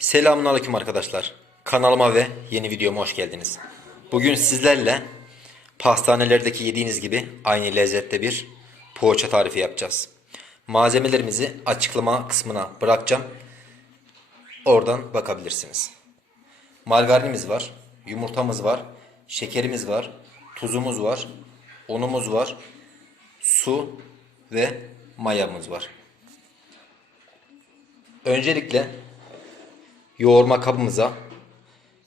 Selamünaleyküm arkadaşlar. Kanalıma ve yeni videoma hoş geldiniz. Bugün sizlerle pastanelerdeki yediğiniz gibi aynı lezzette bir poğaça tarifi yapacağız. Malzemelerimizi açıklama kısmına bırakacağım. Oradan bakabilirsiniz. Margarinimiz var, yumurtamız var, şekerimiz var, tuzumuz var, unumuz var, su ve mayamız var. Öncelikle yoğurma kabımıza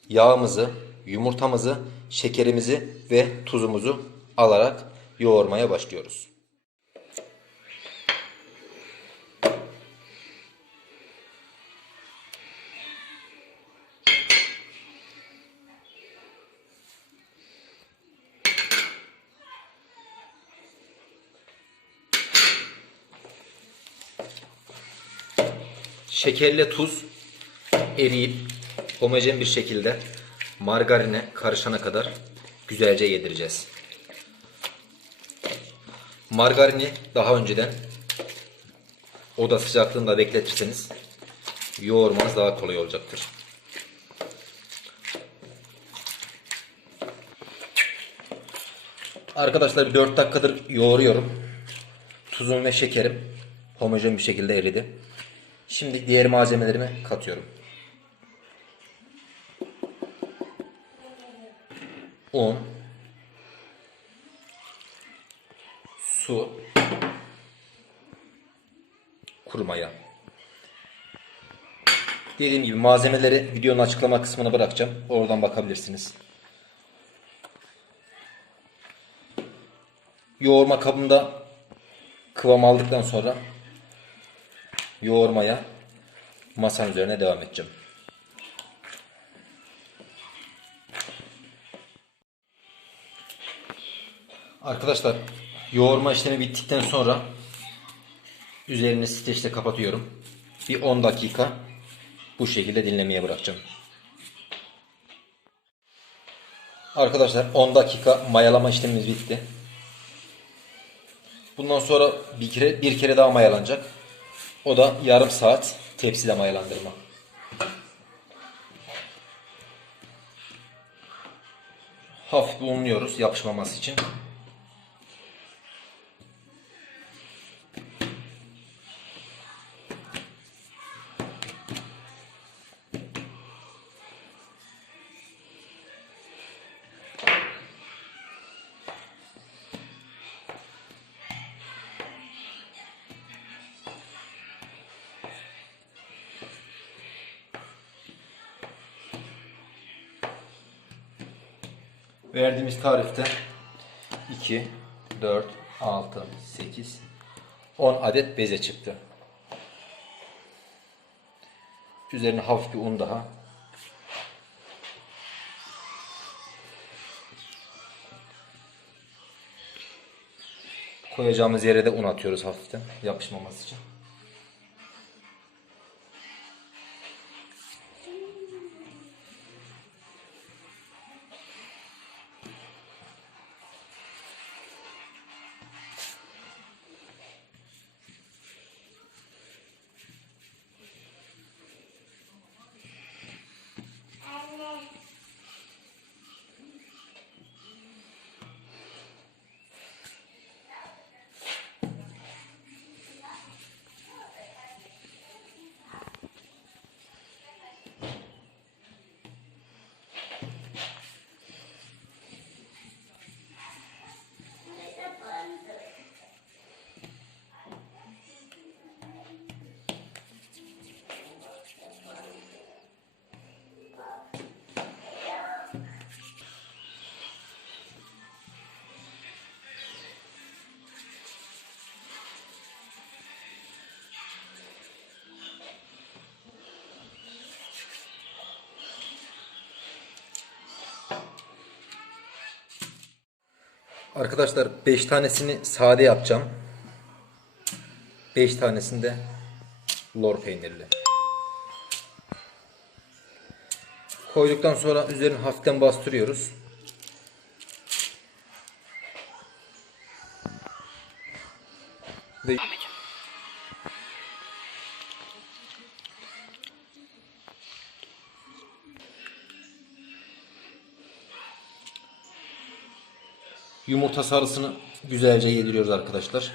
yağımızı, yumurtamızı, şekerimizi ve tuzumuzu alarak yoğurmaya başlıyoruz. Şekerle tuz eriyip homojen bir şekilde margarine karışana kadar güzelce yedireceğiz. Margarini daha önceden oda sıcaklığında bekletirseniz yoğurmanız daha kolay olacaktır. Arkadaşlar bir 4 dakikadır yoğuruyorum. Tuzum ve şekerim homojen bir şekilde eridi. Şimdi diğer malzemelerimi katıyorum. Un, su, kuru. Dediğim gibi malzemeleri videonun açıklama kısmına bırakacağım. Oradan bakabilirsiniz. Yoğurma kabında kıvam aldıktan sonra yoğurmaya masanın üzerine devam edeceğim. Arkadaşlar yoğurma işlemi bittikten sonra üzerini streçle kapatıyorum. Bir 10 dakika bu şekilde dinlemeye bırakacağım. Arkadaşlar 10 dakika mayalama işlemimiz bitti. Bundan sonra bir kere bir kere daha mayalanacak. O da yarım saat tepside mayalandırma. Hafif unluyoruz yapışmaması için. Verdiğimiz tarifte 2, 4, 6, 8, 10 adet beze çıktı. Üzerine hafif bir un daha. Koyacağımız yere de un atıyoruz hafiften yapışmaması için. Arkadaşlar 5 tanesini sade yapacağım. 5 tanesini de lor peynirli. Koyduktan sonra üzerine hafiften bastırıyoruz. Ve Yumurta sarısını güzelce yediriyoruz arkadaşlar.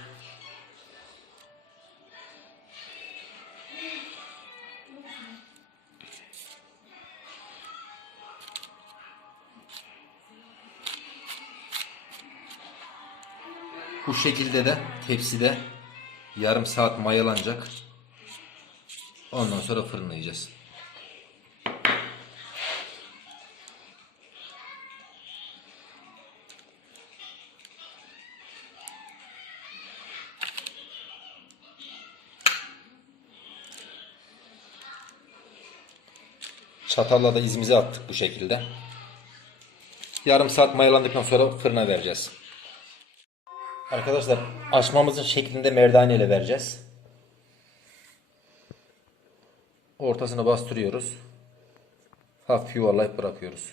Bu şekilde de tepside yarım saat mayalanacak. Ondan sonra fırınlayacağız. Çatalla da izimizi attık bu şekilde. Yarım saat mayalandıktan sonra fırına vereceğiz. Arkadaşlar açmamızın şeklinde merdane ile vereceğiz. Ortasına bastırıyoruz. Hafif yuvarlayıp bırakıyoruz.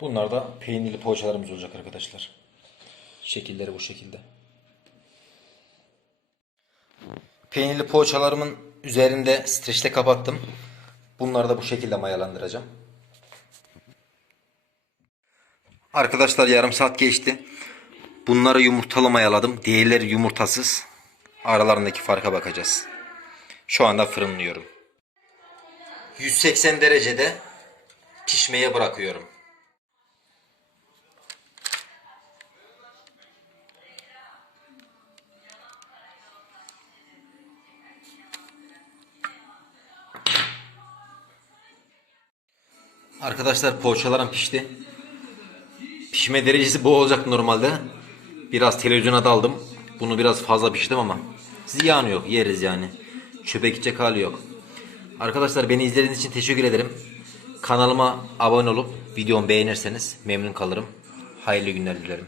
Bunlar da peynirli poğaçalarımız olacak arkadaşlar. Şekilleri bu şekilde. Peynirli poğaçalarımın üzerinde streçle kapattım. Bunları da bu şekilde mayalandıracağım. Arkadaşlar yarım saat geçti. Bunları yumurtalı mayaladım. Diğerleri yumurtasız. Aralarındaki farka bakacağız. Şu anda fırınlıyorum. 180 derecede pişmeye bırakıyorum. Arkadaşlar poğaçalarım pişti. Pişme derecesi bu olacak normalde. Biraz televizyona daldım. Bunu biraz fazla piştim ama ziyanı yok. Yeriz yani. Çöpe gidecek hali yok. Arkadaşlar beni izlediğiniz için teşekkür ederim. Kanalıma abone olup videomu beğenirseniz memnun kalırım. Hayırlı günler dilerim.